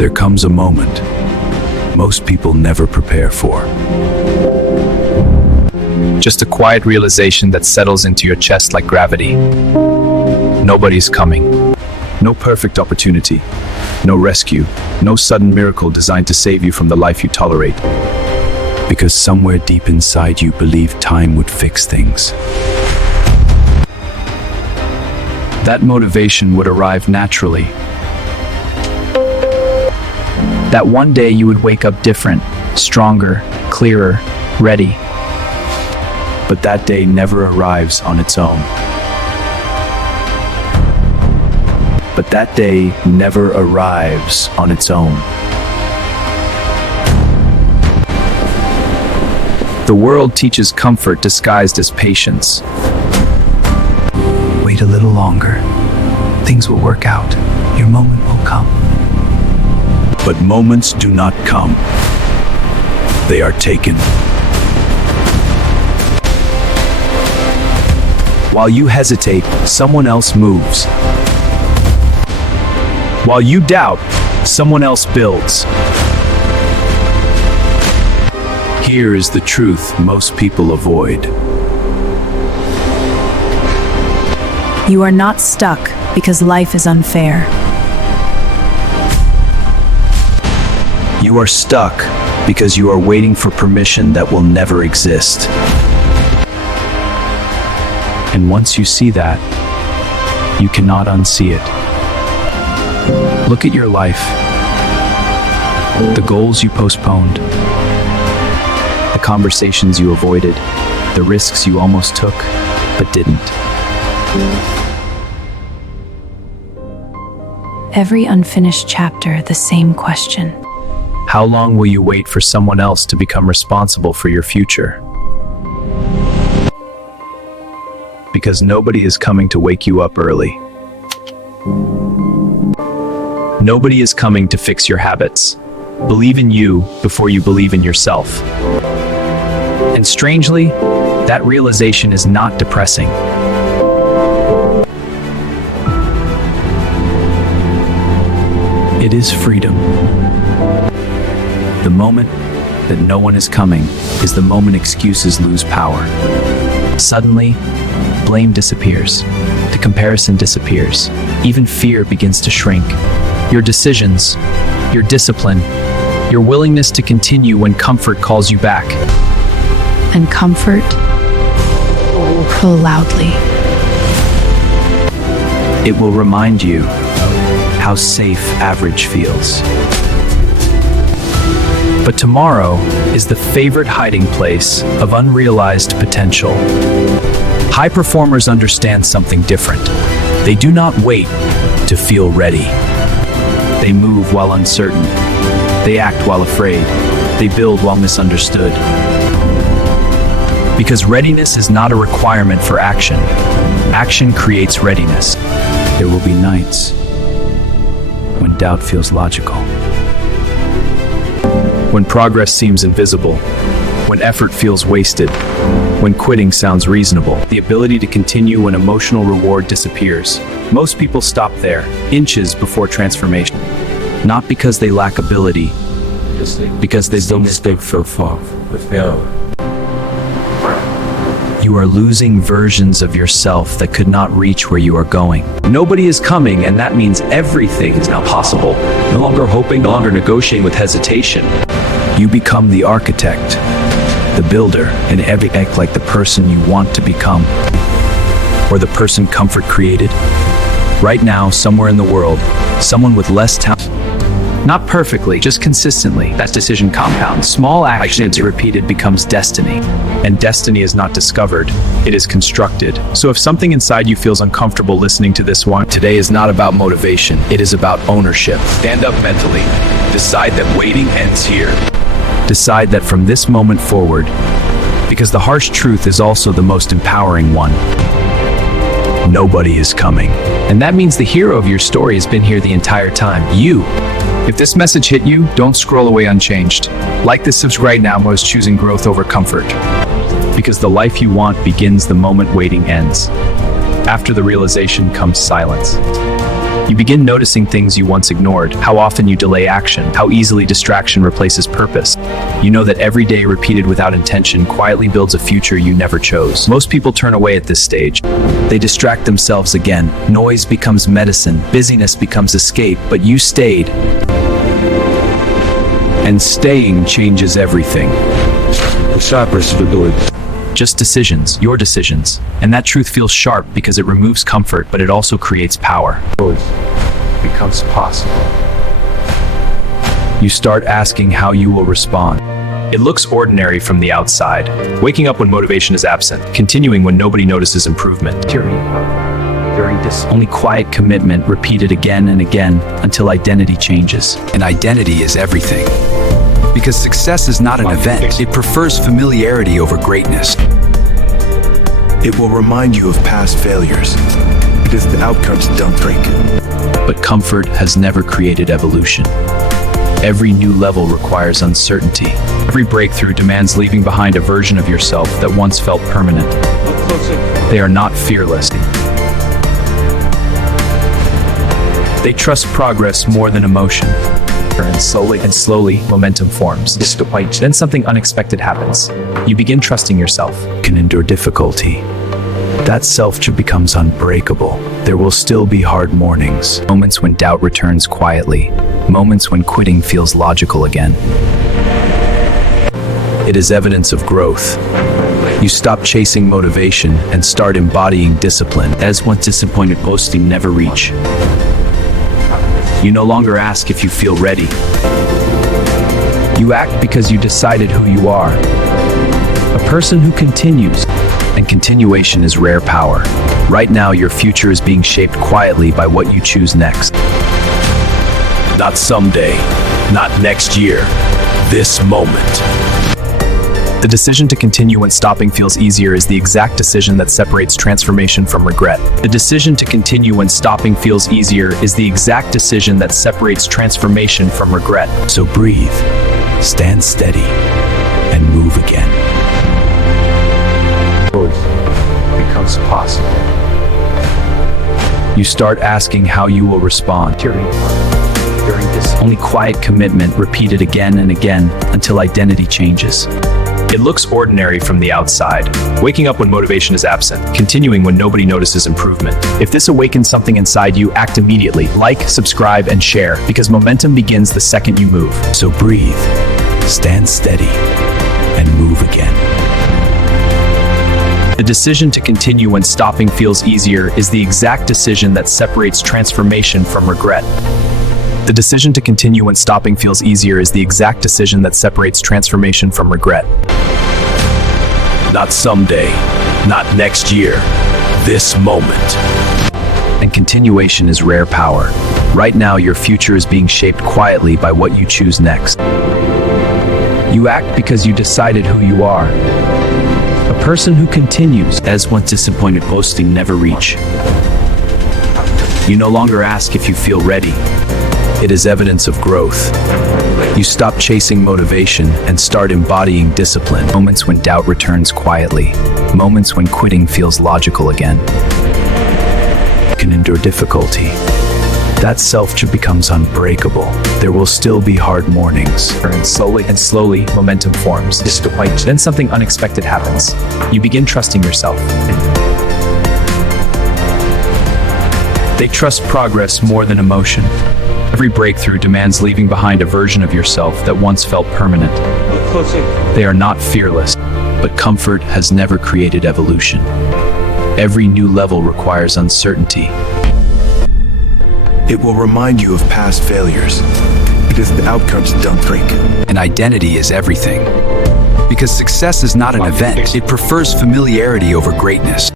There comes a moment most people never prepare for. Just a quiet realization that settles into your chest like gravity. Nobody's coming. No perfect opportunity. No rescue. No sudden miracle designed to save you from the life you tolerate. Because somewhere deep inside you believe time would fix things. That motivation would arrive naturally. That one day you would wake up different, stronger, clearer, ready. But that day never arrives on its own. But that day never arrives on its own. The world teaches comfort disguised as patience. Wait a little longer. Things will work out. Your moment will come. But moments do not come. They are taken. While you hesitate, someone else moves. While you doubt, someone else builds. Here is the truth most people avoid. You are not stuck because life is unfair. You are stuck because you are waiting for permission that will never exist. And once you see that, you cannot unsee it. Look at your life. The goals you postponed. The conversations you avoided. The risks you almost took, but didn't. Every unfinished chapter, the same question. How long will you wait for someone else to become responsible for your future? Because nobody is coming to wake you up early. Nobody is coming to fix your habits. Believe in you before you believe in yourself. And strangely, that realization is not depressing. It is freedom. The moment that no one is coming is the moment excuses lose power. Suddenly, blame disappears. The comparison disappears. Even fear begins to shrink. Your decisions, your discipline, your willingness to continue when comfort calls you back. And comfort will pull loudly. It will remind you how safe average feels. But tomorrow is the favorite hiding place of unrealized potential. High performers understand something different. They do not wait to feel ready. They move while uncertain. They act while afraid. They build while misunderstood. Because readiness is not a requirement for action. Action creates readiness. There will be nights when doubt feels logical. When progress seems invisible. When effort feels wasted. When quitting sounds reasonable. The ability to continue when emotional reward disappears. Most people stop there, inches before transformation. Not because they lack ability, because they don't mistake so far. You are losing versions of yourself that could not reach where you are going. Nobody is coming, and that means everything is now possible. No longer hoping, no longer negotiating with hesitation. You become the architect, the builder, and every act like the person you want to become. Or the person comfort created. Right now, somewhere in the world, someone with less talent. Not perfectly, just consistently. That decision compounds. Small actions repeated becomes destiny. And destiny is not discovered, it is constructed. So if something inside you feels uncomfortable listening to this one, today is not about motivation, it is about ownership. stand up mentally. Decide that waiting ends here. Decide that from this moment forward, because the harsh truth is also the most empowering one. Nobody is coming. And that means the hero of your story has been here the entire time. You. If this message hit you, don't scroll away unchanged. Like this, subscribe now, most choosing growth over comfort. Because the life you want begins the moment waiting ends. After the realization comes silence. You begin noticing things you once ignored, how often you delay action, how easily distraction replaces purpose. You know that every day repeated without intention quietly builds a future you never chose. Most people turn away at this stage. They distract themselves again. Noise becomes medicine, busyness becomes escape, but you stayed. And staying changes everything. Just decisions, your decisions. And that truth feels sharp because it removes comfort, but it also creates power. Becomes possible. You start asking how you will respond. It looks ordinary from the outside. Waking up when motivation is absent, continuing when nobody notices improvement. During this Only quiet commitment repeated again and again until identity changes. And identity is everything. Because success is not an event, it prefers familiarity over greatness. It will remind you of past failures, because the outcomes don't break it. But comfort has never created evolution. Every new level requires uncertainty. Every breakthrough demands leaving behind a version of yourself that once felt permanent. They are not fearless. They trust progress more than emotion. And slowly, momentum forms. Then something unexpected happens. You begin trusting yourself. can endure difficulty. That self becomes unbreakable. There will still be hard mornings. Moments when doubt returns quietly. Moments when quitting feels logical again. It is evidence of growth. You stop chasing motivation and start embodying discipline. As once disappointed posting never reach. You no longer ask if you feel ready. You act because you decided who you are. A person who continues. And continuation is rare power. Right now, your future is being shaped quietly by what you choose next. Not someday, not next year, this moment. The decision to continue when stopping feels easier is the exact decision that separates transformation from regret. The decision to continue when stopping feels easier is the exact decision that separates transformation from regret. So breathe, stand steady, and move again. Becomes possible. You start asking how you will respond. During this Only quiet commitment repeated again and again until identity changes. It looks ordinary from the outside. Waking up when motivation is absent, continuing when nobody notices improvement. If this awakens something inside you, act immediately. Like, subscribe, and share, because momentum begins the second you move. So breathe, stand steady, and move again. The decision to continue when stopping feels easier is the exact decision that separates transformation from regret. The decision to continue when stopping feels easier is the exact decision that separates transformation from regret. Not someday, not next year, this moment. And continuation is rare power. Right now, your future is being shaped quietly by what you choose next. You act because you decided who you are. A person who continues, as once disappointed posting never reach. You no longer ask if you feel ready. It is evidence of growth. You stop chasing motivation and start embodying discipline. Moments when doubt returns quietly. Moments when quitting feels logical again. Can endure difficulty. That self becomes unbreakable. There will still be hard mornings. And slowly, momentum forms. Then something unexpected happens. You begin trusting yourself. They trust progress more than emotion. Every breakthrough demands leaving behind a version of yourself that once felt permanent. They are not fearless, But comfort has never created evolution. Every new level requires uncertainty. It will remind you of past failures, because the outcomes don't break it. And identity is everything. Because success is not an event, it prefers familiarity over greatness.